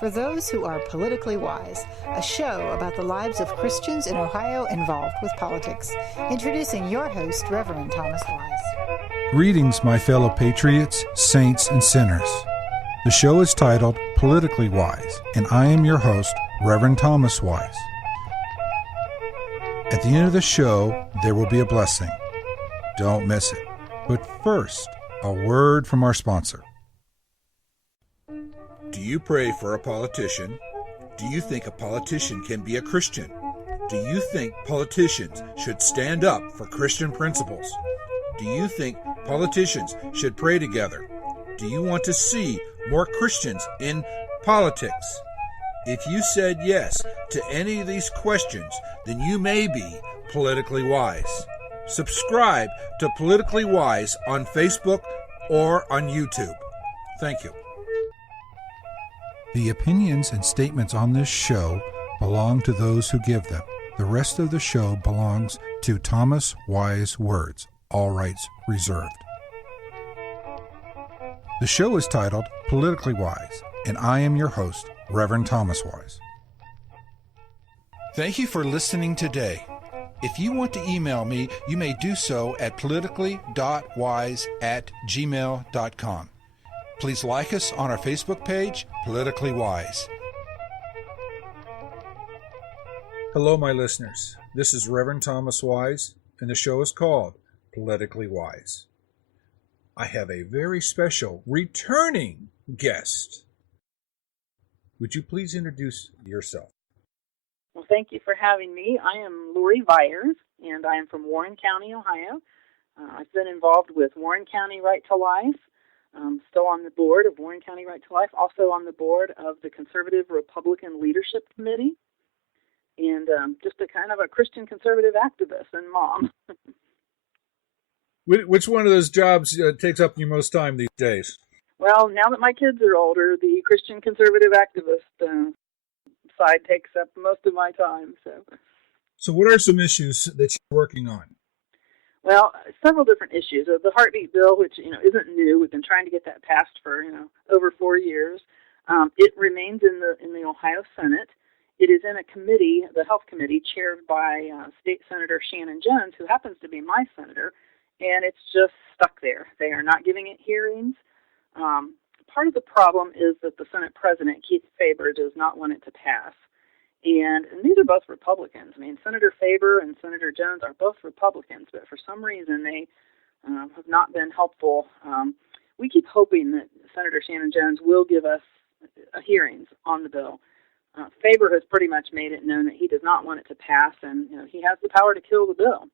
For those who are politically wise, a show about the lives of Christians in Ohio involved with politics. Introducing your host, Reverend Thomas Wise. Greetings, my fellow patriots, saints, and sinners. The show is titled Politically Wise, and I am your host, Reverend Thomas Wise. At the end of the show, there will be a blessing. Don't miss it. But first, a word from our sponsor. Do you pray for a politician? Do you think a politician can be a Christian? Do you think politicians should stand up for Christian principles? Do you think politicians should pray together? Do you want to see more Christians in politics? If you said yes to any of these questions, then you may be politically wise. Subscribe to Politically Wise on Facebook or on YouTube. Thank you. The opinions and statements on this show belong to those who give them. The rest of the show belongs to Thomas Wise Words, all rights reserved. The show is titled Politically Wise, and I am your host, Reverend Thomas Wise. Thank you for listening today. If you want to email me, you may do so at politically.wise@gmail.com. Please like us on our Facebook page, Politically Wise. Hello, my listeners. This is Reverend Thomas Wise, and the show is called Politically Wise. I have a very special returning guest. Would you please introduce yourself? Well, thank you for having me. I am Lori Viars, and I am from Warren County, Ohio. I've been involved with Warren County Right to Life. Still on the board of Warren County Right to Life, also on the board of the Conservative Republican Leadership Committee, and just a kind of a Christian conservative activist and mom. Which one of those jobs takes up your most time these days? Well, now that my kids are older, the Christian conservative activist side takes up most of my time. So what are some issues that you're working on? Well, several different issues. The heartbeat bill, which isn't new, we've been trying to get that passed for over 4 years. It remains in the Ohio Senate. It is in a committee, the Health Committee, chaired by State Senator Shannon Jones, who happens to be my senator, and it's just stuck there. They are not giving it hearings. Part of the problem is that the Senate President, Keith Faber, does not want it to pass. And these are both Republicans. I mean, Senator Faber and Senator Jones are both Republicans, but for some reason they have not been helpful. We keep hoping that Senator Shannon Jones will give us hearings on the bill. Faber has pretty much made it known that he does not want it to pass, and he has the power to kill the bill.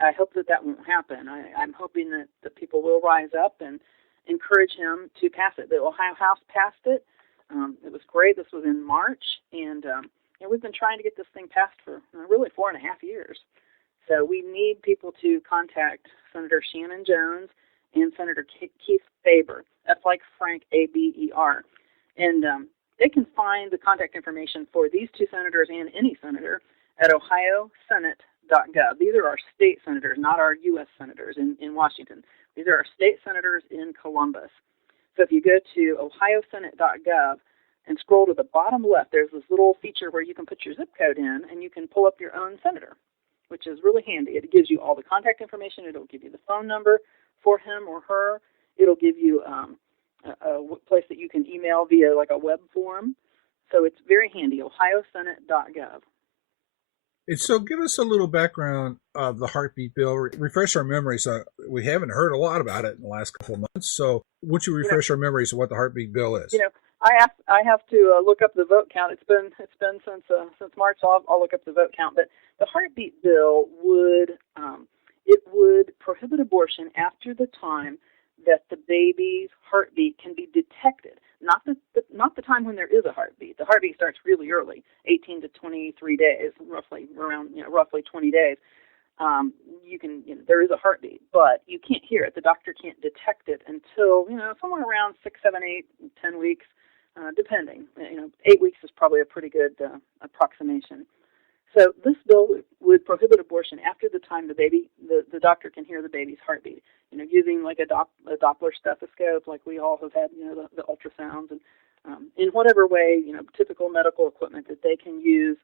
I hope that won't happen. I'm hoping that people will rise up and encourage him to pass it. The Ohio House passed it. It was great. This was in March, and we've been trying to get this thing passed for really 4.5 years. So we need people to contact Senator Shannon Jones and Senator Keith Faber. That's like Frank, A-B-E-R. And they can find the contact information for these two senators and any senator at ohiosenate.gov. These are our state senators, not our U.S. senators in Washington. These are our state senators in Columbus. So if you go to ohiosenate.gov and scroll to the bottom left, there's this little feature where you can put your zip code in and you can pull up your own senator, which is really handy. It gives you all the contact information. It'll give you the phone number for him or her. It'll give you a place that you can email via like a web form. So it's very handy, ohiosenate.gov. And so give us a little background of the heartbeat bill. Refresh our memories. We haven't heard a lot about it in the last couple of months. So would you refresh our memories of what the heartbeat bill is? I have to look up the vote count. It's been since March, so I'll look up the vote count. But the heartbeat bill would prohibit abortion after the time that the baby's heartbeat can be detected. Not the time when there is a heartbeat. The heartbeat starts really early, 18 to 23 days, roughly 20 days. There is a heartbeat, but you can't hear it. The doctor can't detect it until somewhere around 6, 7, 8, 10 weeks, depending. 8 weeks is probably a pretty good approximation. So this bill would prohibit abortion after the time the doctor can hear the baby's heartbeat. Using like a Doppler stethoscope, like we all have had, the ultrasounds, and in whatever way, typical medical equipment that they can use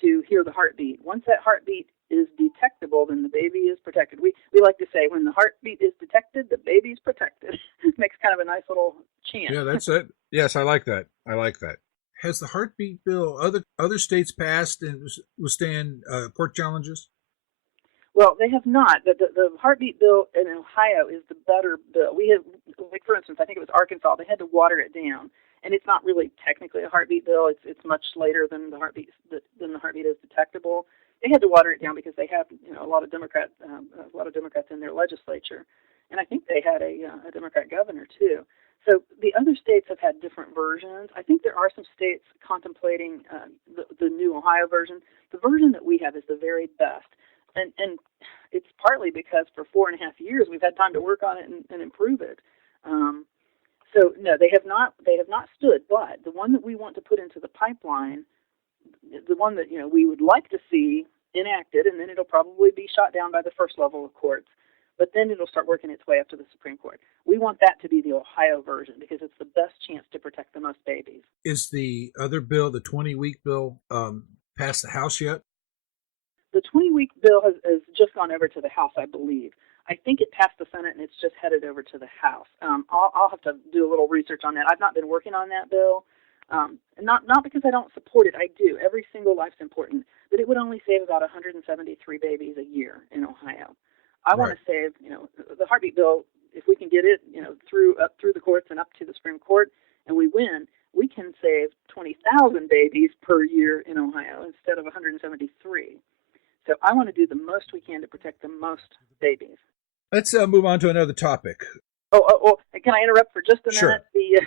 to hear the heartbeat. Once that heartbeat is detectable, then the baby is protected. We like to say, when the heartbeat is detected, the baby's protected. Makes kind of a nice little chant. Yeah, that's it. Yes, I like that. Has the heartbeat bill other states passed and withstand court challenges? Well, they have not. The heartbeat bill in Ohio is the better bill. We have, like for instance, I think it was Arkansas. They had to water it down, and it's not really technically a heartbeat bill. It's much later than the heartbeat is detectable. They had to water it down because they have a lot of Democrats in their legislature, and I think they had a Democrat governor too. So the other states have had different versions. I think there are some states contemplating the new Ohio version. The version that we have is the very best. And it's partly because for 4.5 years we've had time to work on it and improve it. So no, they have not stood. But the one that we want to put into the pipeline, the one that we would like to see enacted, and then it'll probably be shot down by the first level of courts. But then it'll start working its way up to the Supreme Court. We want that to be the Ohio version because it's the best chance to protect the most babies. Is the other bill, the 20-week bill, passed the House yet? The 20-week bill has just gone over to the House, I believe. I think it passed the Senate, and it's just headed over to the House. I'll have to do a little research on that. I've not been working on that bill, not because I don't support it. I do. Every single life's important. But it would only save about 173 babies a year in Ohio. I want to save, the heartbeat bill. If we can get it, through the courts and up to the Supreme Court, and we win, we can save 20,000 babies per year in Ohio instead of 173. So I want to do the most we can to protect the most babies. Let's move on to another topic. Oh! Can I interrupt for just a minute? Sure. The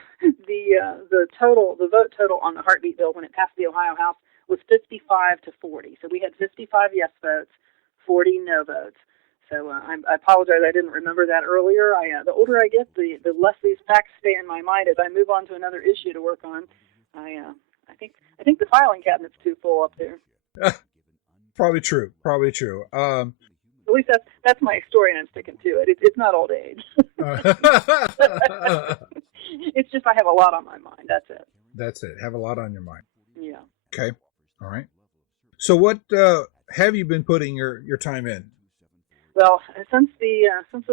vote total on the heartbeat bill when it passed the Ohio House was 55-40. So we had 55 yes votes, 40 no votes. So I apologize, I didn't remember that earlier. The older I get, the less these facts stay in my mind as I move on to another issue to work on. I think the filing cabinet's too full up there. Probably true. At least that's my story, and I'm sticking to it. It's not old age. It's just I have a lot on my mind. That's it. That's it. Have a lot on your mind. Yeah. Okay. All right. So what have you been putting your time in? Well, since the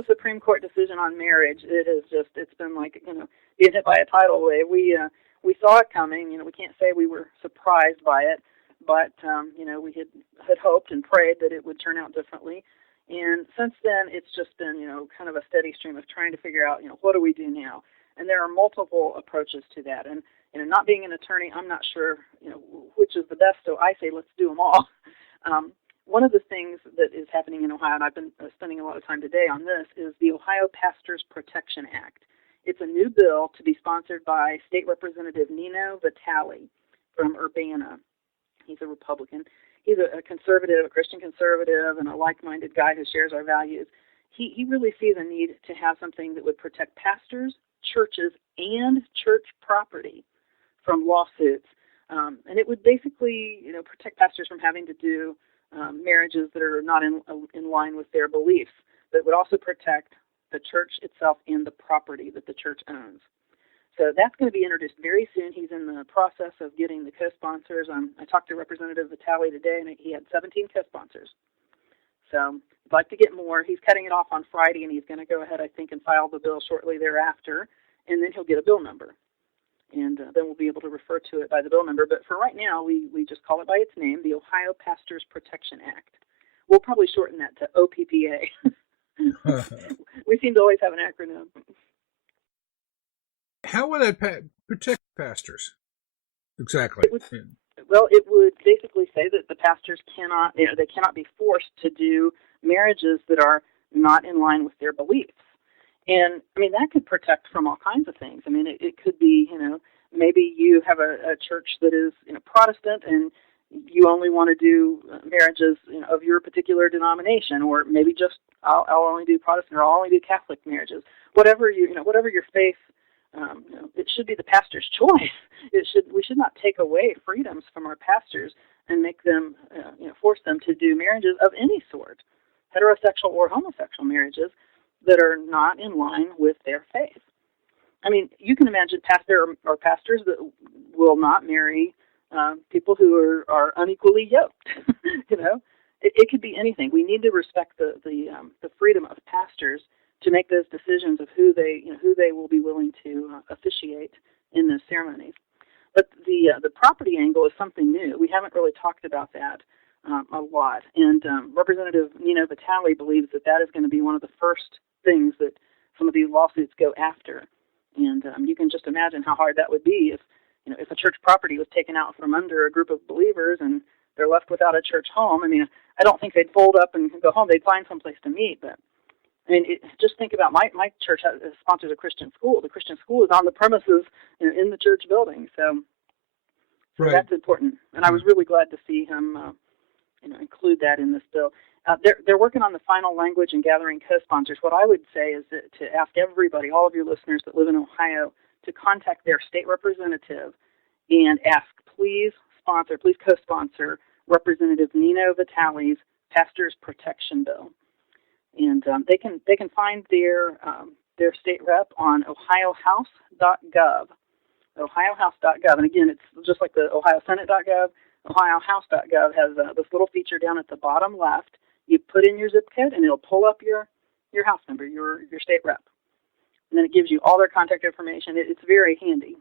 Supreme Court decision on marriage, it's been like being hit by a tidal wave. We saw it coming. We can't say we were surprised by it, but we had hoped and prayed that it would turn out differently. And since then, it's just been kind of a steady stream of trying to figure out what do we do now. And there are multiple approaches to that. And not being an attorney, I'm not sure which is the best. So I say let's do them all. One of the things that is happening in Ohio, and I've been spending a lot of time today on this, is the Ohio Pastors Protection Act. It's a new bill to be sponsored by State Representative Nino Vitale from Urbana. He's a Republican. He's a conservative, a Christian conservative, and a like-minded guy who shares our values. He really sees a need to have something that would protect pastors, churches, and church property from lawsuits. And it would basically, protect pastors from having to do marriages that are not in line with their beliefs. But it would also protect the church itself and the property that the church owns. So that's going to be introduced very soon. He's in the process of getting the co-sponsors. I talked to Representative Vitale today, and he had 17 co-sponsors. So I'd like to get more. He's cutting it off on Friday, and he's going to go ahead, I think, and file the bill shortly thereafter, and then he'll get a bill number. And then we'll be able to refer to it by the bill number. But for right now, we just call it by its name, the Ohio Pastors Protection Act. We'll probably shorten that to OPPA. We seem to always have an acronym. How would that protect pastors? Exactly. It would basically say that the pastors cannot be forced to do marriages that are not in line with their beliefs. And, that could protect from all kinds of things. It could be, maybe you have a church that is, Protestant, and you only want to do marriages, of your particular denomination, or maybe just I'll only do Protestant, or I'll only do Catholic marriages. Whatever your faith it should be the pastor's choice. We should not take away freedoms from our pastors and make them, force them to do marriages of any sort, heterosexual or homosexual marriages that are not in line with their faith. I mean, you can imagine there are pastors that will not marry people who are unequally yoked. It could be anything. We need to respect the freedom of pastors to make those decisions of who they will be willing to officiate in those ceremonies. But the property angle is something new. We haven't really talked about that a lot. And Representative Nino Vitale believes that is going to be one of the first things that some of these lawsuits go after. And you can just imagine how hard that would be if a church property was taken out from under a group of believers and they're left without a church home. I mean, I don't think they'd fold up and go home. They'd find someplace to meet. But I mean, just think about my church sponsors a Christian school. The Christian school is on the premises in the church building. So right. That's important. And I was really glad to see him include that in this bill. They're working on the final language and gathering co-sponsors. What I would say is that to ask everybody, all of your listeners that live in Ohio, to contact their state representative and ask, please co-sponsor Representative Nino Vitale's Pastors Protection Bill. And they can find their state rep on ohiohouse.gov. ohiohouse.gov. And again, it's just like the ohiosenate.gov. ohiohouse.gov has this little feature down at the bottom left. You put in your zip code, and it'll pull up your house number, your state rep. And then it gives you all their contact information. It's very handy.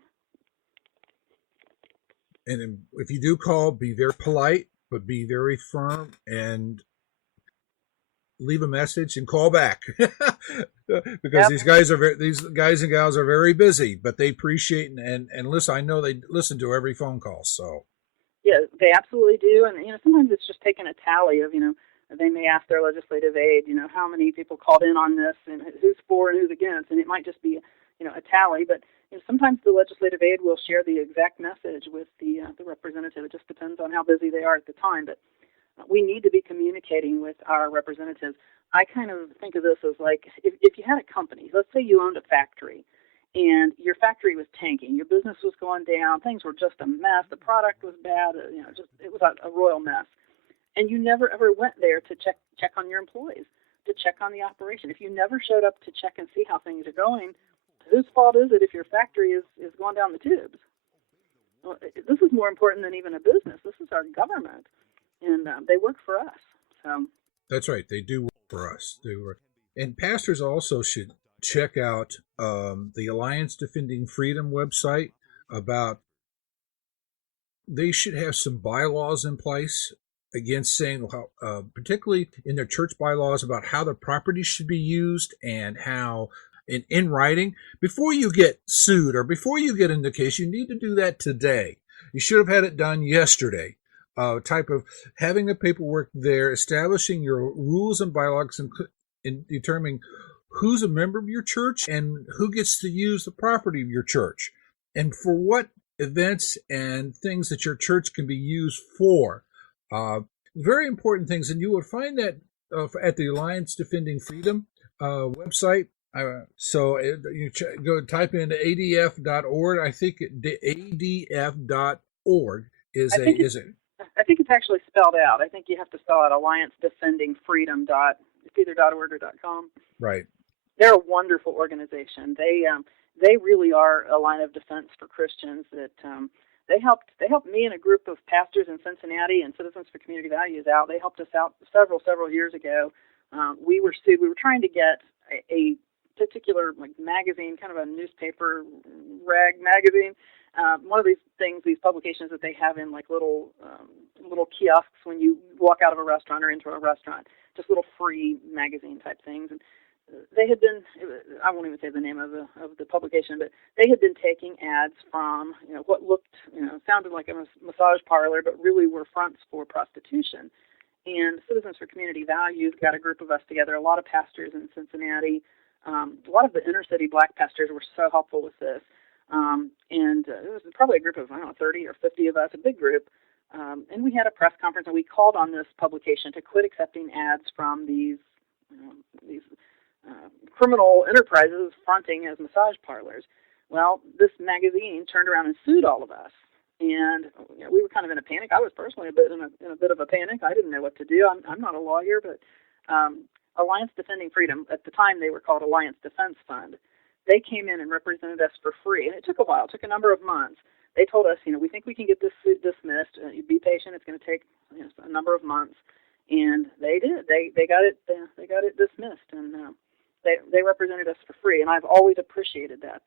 And if you do call, be very polite, but be very firm and leave a message and call back. Because these guys and gals are very busy, but they appreciate and listen. I know they listen to every phone call. So yeah, they absolutely do. And sometimes it's just taking a tally of they may ask their legislative aide how many people called in on this and who's for and who's against, and it might just be a tally. But sometimes the legislative aide will share the exact message with the representative. It just depends on how busy they are at the time. But we need to be communicating with our representatives. I kind of think of this as like if you had a company, let's say you owned a factory, and your factory was tanking, your business was going down, things were just a mess, the product was bad, it was a royal mess, and you never ever went there to check on your employees, to check on the operation. If you never showed up to check and see how things are going, whose fault is it if your factory is going down the tubes? Well, this is more important than even a business. This is our government, and they work for us. So that's right. They do work for us. And pastors also should check out the Alliance Defending Freedom website. They should have some bylaws in place against saying how, particularly in their church bylaws, about how the property should be used and how in writing. Before you get sued or before you get in the case, you need to do that today. You should have had it done yesterday. Type of having the paperwork there, establishing your rules and bylaws and determining who's a member of your church and who gets to use the property of your church and for what events and things that your church can be used for. Very important things. And you will find that at the Alliance Defending Freedom website. So you go type in adf.org. I think adf.org is a. I think it's actually spelled out. I think you have to spell out Alliance Defending Freedom. It's either .org or .com. Right. They're a wonderful organization. They really are a line of defense for Christians. That they helped me and a group of pastors in Cincinnati and Citizens for Community Values out. They helped us out several years ago. We were sued. We were trying to get a particular magazine, kind of a newspaper rag magazine. One of these publications that they have in little kiosks when you walk out of a restaurant or into a restaurant, just little free magazine type things. And they had been, I won't even say the name of the publication, but they had been taking ads from what looked, sounded like a massage parlor, but really were fronts for prostitution. And Citizens for Community Values got a group of us together, a lot of pastors in Cincinnati. A lot of the inner city black pastors were so helpful with this. And it was probably a group of, 30 or 50 of us, a big group. And we had a press conference, and we called on this publication to quit accepting ads from these criminal enterprises fronting as massage parlors. Well, this magazine turned around and sued all of us. And we were kind of in a panic. I was personally in a bit of a panic. I didn't know what to do. I'm not a lawyer, but Alliance Defending Freedom, at the time they were called Alliance Defense Fund, they came in and represented us for free. And it took a while. It took a number of months. They told us, we think we can get this suit dismissed. You be patient. It's going to take a number of months. And they did. They got it. They got it dismissed, and they represented us for free. And I've always appreciated that.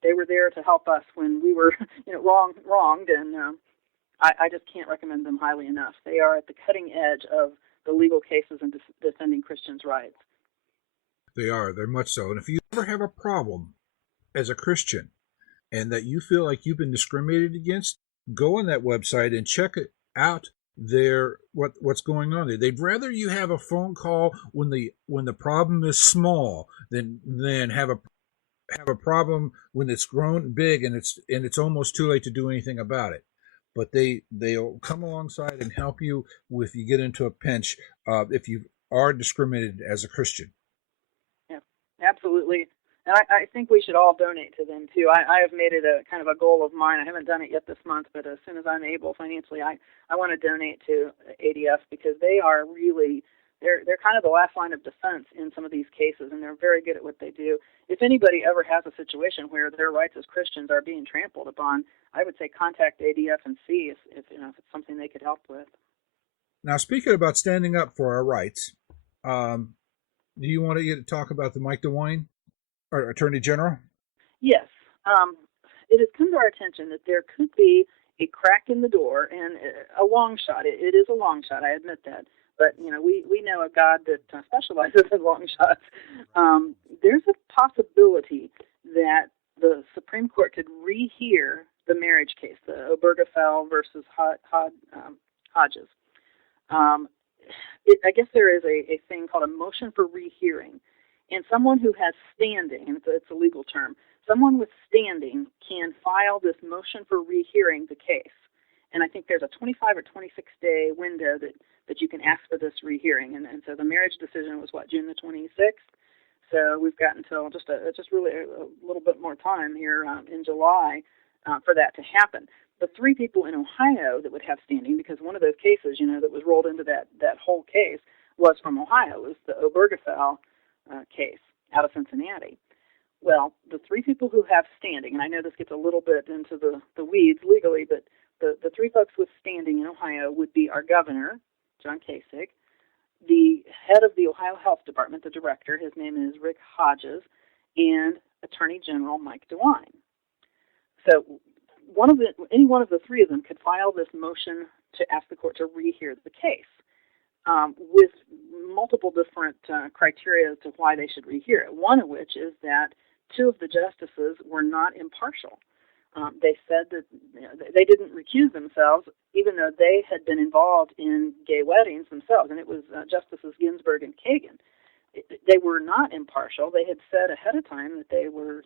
They were there to help us when we were, wronged, and I just can't recommend them highly enough. They are at the cutting edge of the legal cases and defending Christians' rights. They are. They're much so. And if you ever have a problem as a Christian and that you feel like you've been discriminated against, go on that website and check it out. What's going on there. They'd rather you have a phone call when the problem is small than have a problem when it's grown big and it's almost too late to do anything about it. But they'll come alongside and help you if you get into a pinch, if you are discriminated as a Christian. Yeah, absolutely. And I think we should all donate to them too. I have made it a kind of a goal of mine. I haven't done it yet this month, but as soon as I'm able financially, I want to donate to ADF because they are really they're kind of the last line of defense in some of these cases, and they're very good at what they do. If anybody ever has a situation where their rights as Christians are being trampled upon, I would say contact ADF and see if it's something they could help with. Now, speaking about standing up for our rights, do you want to talk about the Mike DeWine? Or Attorney General? Yes. It has come to our attention that there could be a crack in the door, and a long shot. It is a long shot, I admit that. But, we know a God that specializes in long shots. There's a possibility that the Supreme Court could rehear the marriage case, the Obergefell versus Hodges. I guess there is a thing called a motion for rehearing. And someone who has standing, and it's a legal term, someone with standing can file this motion for rehearing the case. And I think there's a 25 or 26-day window that you can ask for this rehearing. And so the marriage decision was, June the 26th? So we've got until just really a little bit more time here in July for that to happen. The three people in Ohio that would have standing, because one of those cases, that was rolled into that whole case was from Ohio, it was the Obergefell case out of Cincinnati. Well, the three people who have standing, and I know this gets a little bit into the weeds legally, but the three folks with standing in Ohio would be our governor, John Kasich, the head of the Ohio Health Department, the director, his name is Rick Hodges, and Attorney General Mike DeWine. So any one of the three of them could file this motion to ask the court to rehear the case. With multiple different criteria as to why they should rehear it, one of which is that two of the justices were not impartial. They said that they didn't recuse themselves, even though they had been involved in gay weddings themselves, and it was Justices Ginsburg and Kagan. They were not impartial. They had said ahead of time that they were,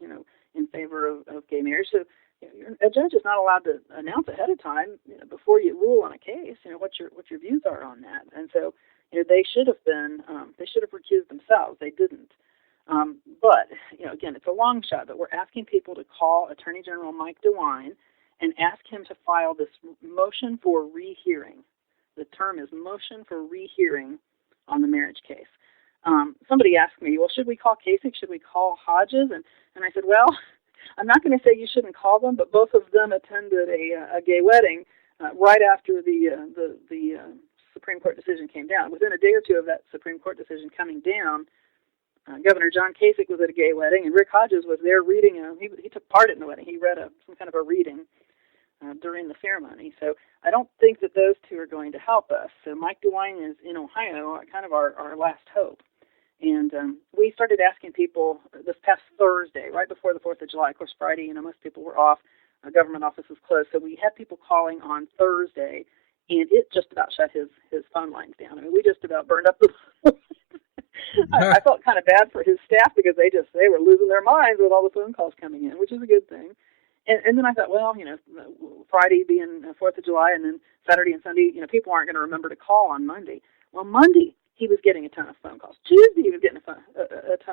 in favor of gay marriage. So a judge is not allowed to announce ahead of time before you rule on a case, what your views are on that. And so, they should have recused themselves. They didn't. But again, it's a long shot. But we're asking people to call Attorney General Mike DeWine and ask him to file this motion for rehearing. The term is motion for rehearing on the marriage case. Somebody asked me, well, should we call Kasich? Should we call Hodges? And I said, well, I'm not going to say you shouldn't call them, but both of them attended a gay wedding right after the Supreme Court decision came down. Within a day or two of that Supreme Court decision coming down, Governor John Kasich was at a gay wedding, and Rick Hodges was there reading. He took part in the wedding. He read some kind of a reading during the ceremony. So I don't think that those two are going to help us. So Mike DeWine is in Ohio, kind of our last hope. And we started asking people this past Thursday, right before the 4th of July. Of course, Friday, most people were off. Government offices closed. So we had people calling on Thursday, and it just about shut his phone lines down. I mean, we just about burned up the I felt kind of bad for his staff because they were losing their minds with all the phone calls coming in, which is a good thing. And then I thought, well, Friday being 4th of July and then Saturday and Sunday, people aren't going to remember to call on Monday. Well, Monday, he was getting a ton of phone calls. Tuesday, he was getting a ton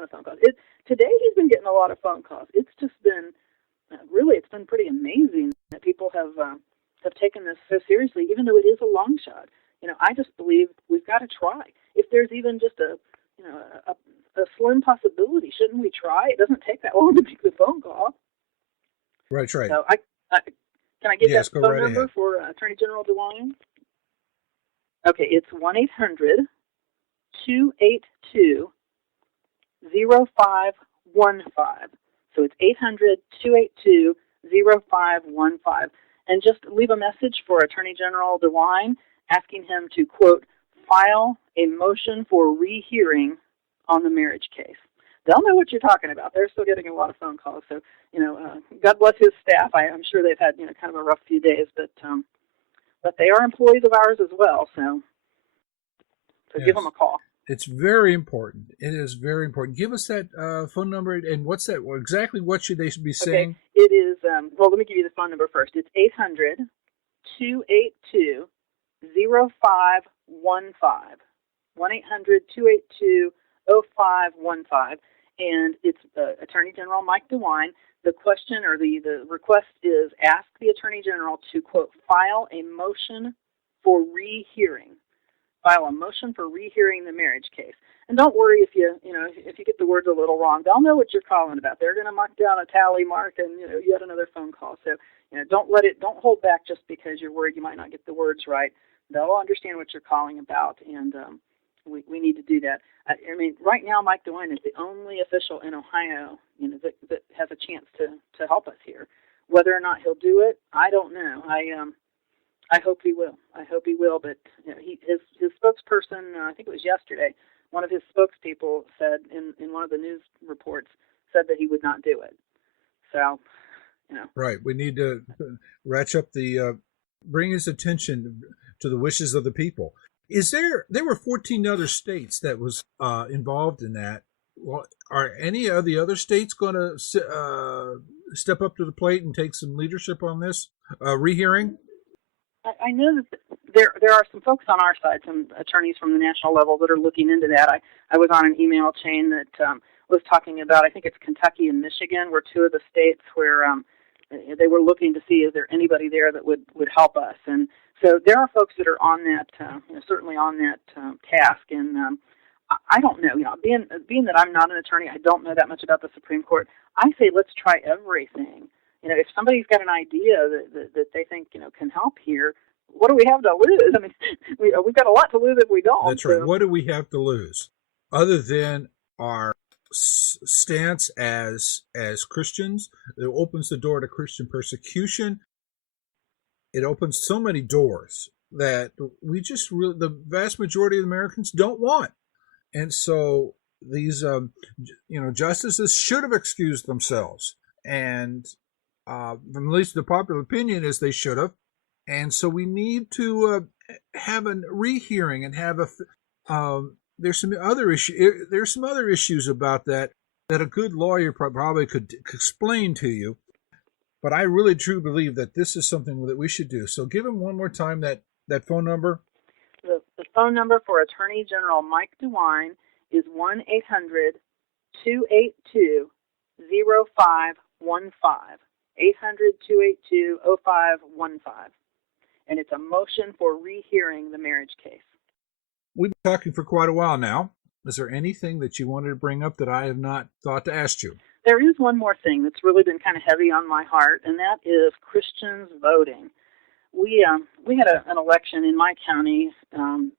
of phone calls. Today, he's been getting a lot of phone calls. It's just been, really, it's been pretty amazing that people have taken this so seriously, even though it is a long shot. I just believe we've got to try. If there's even just a slim possibility, shouldn't we try? It doesn't take that long to make the phone call. Right. So can I get that phone number for Attorney General DeWine? Okay, it's 1-800-282-0515. So it's 800-282-0515. And just leave a message for Attorney General DeWine asking him to, quote, file a motion for rehearing on the marriage case. They'll know what you're talking about. They're still getting a lot of phone calls. So, God bless his staff. I'm sure they've had, kind of a rough few days, but they are employees of ours as well. So Yes. Give them a call. It's very important. It is very important. Give us that phone number, and what's that? Exactly what should they be saying? Okay. It is, well, let me give you the phone number first. It's 800-282-0515. 1-800-282-0515. And it's Attorney General Mike DeWine. The question or the request is ask the Attorney General to, quote, file a motion for rehearing. File a motion for rehearing the marriage case. And don't worry if you get the words a little wrong. They'll know what you're calling about. They're going to mark down a tally mark and, you had another phone call. So, don't hold back just because you're worried you might not get the words right. They'll understand what you're calling about, and we need to do that. I mean, right now, Mike DeWine is the only official in Ohio, that has a chance to help us here. Whether or not he'll do it, I don't know. I hope he will. But his spokesperson, I think it was yesterday, one of his spokespeople said in one of the news reports said that he would not do it. So, Right. We need to ratchet up bring his attention to the wishes of the people. There were 14 other states that was involved in that. Well, are any of the other states going to step up to the plate and take some leadership on this rehearing? I know that there are some folks on our side, some attorneys from the national level that are looking into that. I was on an email chain that was talking about, I think it's Kentucky and Michigan were two of the states where they were looking to see is there anybody there that would help us. And so there are folks that are on that, certainly on that task. And I don't know, being that I'm not an attorney, I don't know that much about the Supreme Court. I say let's try everything. If somebody's got an idea that they think, can help here, what do we have to lose? I mean, we've got a lot to lose if we don't. That's right. What do we have to lose? Other than our stance as Christians, it opens the door to Christian persecution. It opens so many doors that we just the vast majority of Americans don't want. And so these, justices should have excused themselves. And from at least the popular opinion is they should have. And so we need to have a rehearing and have there's some other issues about that a good lawyer probably could explain to you. But I really truly believe that this is something that we should do. So give him one more time that phone number. The phone number for Attorney General Mike DeWine is 1-800-282-0515. 800-282-0515. And it's a motion for rehearing the marriage case. We've been talking for quite a while now. Is there anything that you wanted to bring up that I have not thought to ask you? There is one more thing that's really been kind of heavy on my heart, and that is Christians voting. We had an election in my county in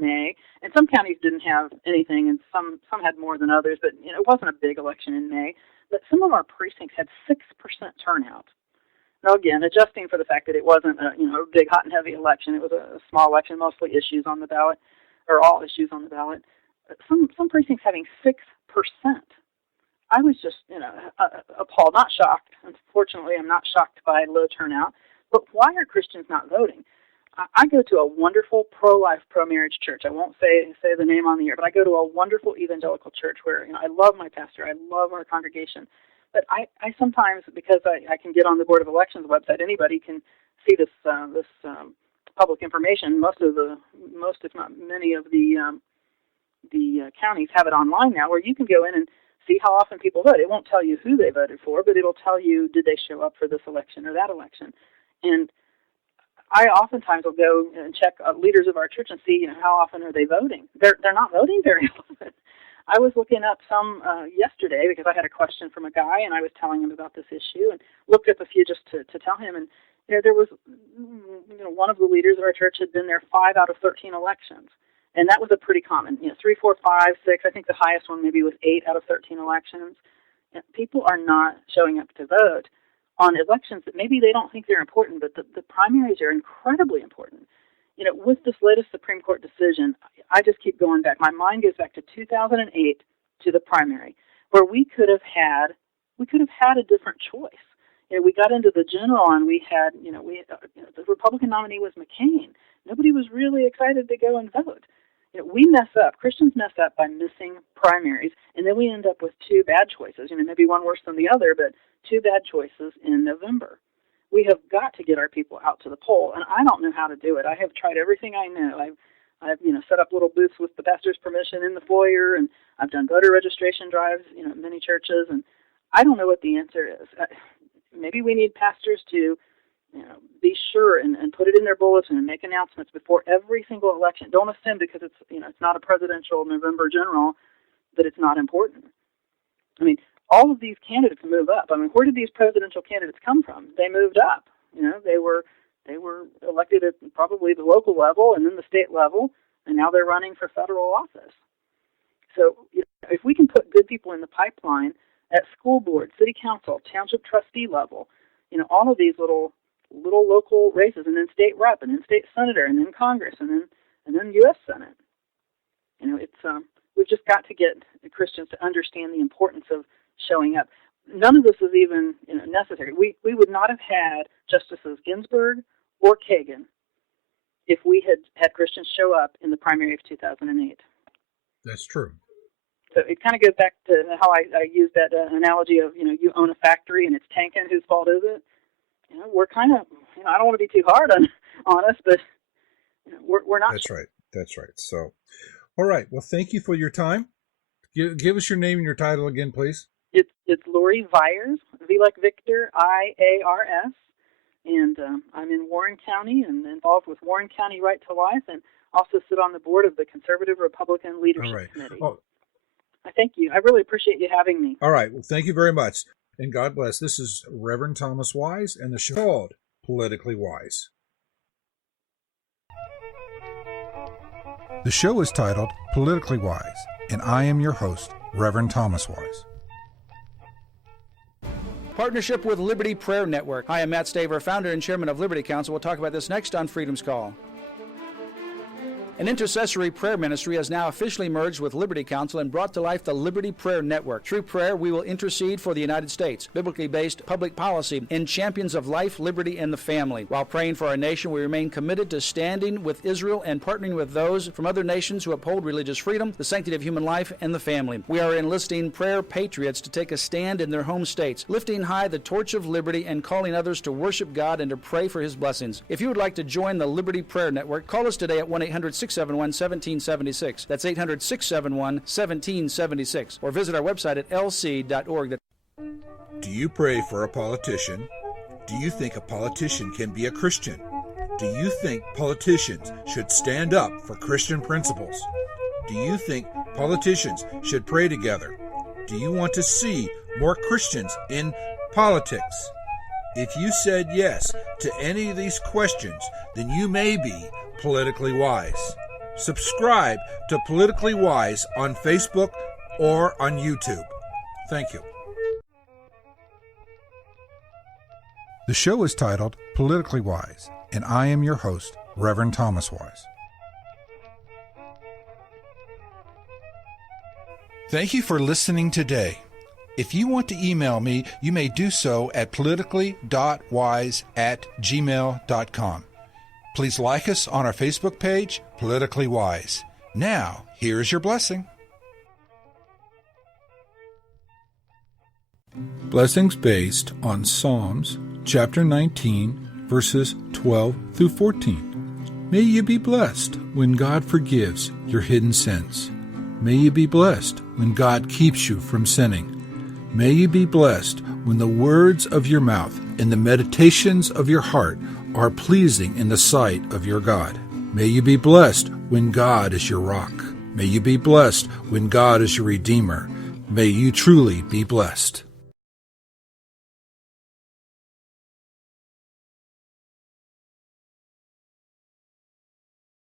May, and some counties didn't have anything, and some had more than others. But it wasn't a big election in May. But some of our precincts had 6% turnout. Now, again, adjusting for the fact that it wasn't a big, hot and heavy election, it was a small election, mostly issues on the ballot, or all issues on the ballot. Some precincts having 6%. I was just, appalled, not shocked. Unfortunately, I'm not shocked by low turnout. But why are Christians not voting? I go to a wonderful pro-life, pro-marriage church. I won't say the name on the air, but I go to a wonderful evangelical church where I love my pastor. I love our congregation. But I sometimes, because I can get on the Board of Elections website, anybody can see this public information. Most, if not many, of the counties have it online now, where you can go in and see how often people vote. It won't tell you who they voted for, but it'll tell you, did they show up for this election or that election. And I oftentimes will go and check leaders of our church and see, how often are they voting. They're not voting very often. I was looking up some yesterday because I had a question from a guy, and I was telling him about this issue, and looked up a few just to tell him. And there was, one of the leaders of our church had been there 5 out of 13 elections, and that was a pretty common. 3, 4, 5, 6. I think the highest one maybe was 8 out of 13 elections. And people are not showing up to vote on elections that maybe they don't think they're important, but the primaries are incredibly important. With this latest Supreme Court decision, I just keep going back. My mind goes back to 2008 to the primary, where we could have had a different choice. We got into the general, and we had, the Republican nominee was McCain. Nobody was really excited to go and vote. We mess up. Christians mess up by missing primaries, and then we end up with 2 bad choices. Maybe one worse than the other, but 2 bad choices in November. We have got to get our people out to the poll, and I don't know how to do it. I have tried everything I know. I've set up little booths with the pastor's permission in the foyer, and I've done voter registration drives, in many churches, and I don't know what the answer is. Maybe we need pastors to, be sure and put it in their bulletin and make announcements before every single election. Don't assume because it's, it's not a presidential November general that it's not important. All of these candidates move up. Where did these presidential candidates come from? They moved up. They were elected at probably the local level and then the state level, and now they're running for federal office. So if we can put good people in the pipeline at school board, city council, township trustee level, all of these little local races, and then state rep, and then state senator, and then Congress, and then U.S. Senate. We've just got to get Christians to understand the importance of showing up. None of this is even necessary. We would not have had Justices Ginsburg or Kagan if we had Christians show up in the primary of 2008. That's true. So it kind of goes back to how I used that analogy of, you own a factory and it's tanking, whose fault is it? We're kind of, I don't want to be too hard on us, but we're not. That's right. That's right. So, all right. Well, thank you for your time. Give us your name and your title again, please. It's Lori Viars, V like Victor, IARS, and I'm in Warren County and involved with Warren County Right to Life, and also sit on the board of the Conservative Republican Leadership Committee. Oh. I thank you. I really appreciate you having me. All right. Well, thank you very much, and God bless. This is Reverend Thomas Wise, and the show called Politically Wise. The show is titled Politically Wise, and I am your host, Reverend Thomas Wise. Partnership with Liberty Prayer Network. Hi, I'm Matt Staver, founder and chairman of Liberty Council. We'll talk about this next on Freedom's Call. An intercessory prayer ministry has now officially merged with Liberty Council and brought to life the Liberty Prayer Network. Through prayer, we will intercede for the United States, biblically based public policy, and champions of life, liberty, and the family. While praying for our nation, we remain committed to standing with Israel and partnering with those from other nations who uphold religious freedom, the sanctity of human life, and the family. We are enlisting prayer patriots to take a stand in their home states, lifting high the torch of liberty and calling others to worship God and to pray for His blessings. If you would like to join the Liberty Prayer Network, call us today at 1-800-671-1776. That's 800-671-1776. Or visit our website at lc.org. Do you pray for a politician? Do you think a politician can be a Christian? Do you think politicians should stand up for Christian principles? Do you think politicians should pray together? Do you want to see more Christians in politics? If you said yes to any of these questions, then you may be politically wise. Subscribe to Politically Wise on Facebook or on YouTube. Thank you. The show is titled Politically Wise, and I am your host, Reverend Thomas Wise. Thank you for listening today. If you want to email me, you may do so at politically.wise@gmail.com. Please like us on our Facebook page, Politically Wise. Now, here's your blessing. Blessings based on Psalms chapter 19, verses 12 through 14. May you be blessed when God forgives your hidden sins. May you be blessed when God keeps you from sinning. May you be blessed when the words of your mouth and the meditations of your heart are pleasing in the sight of your God. May you be blessed when God is your rock. May you be blessed when God is your Redeemer. May you truly be blessed.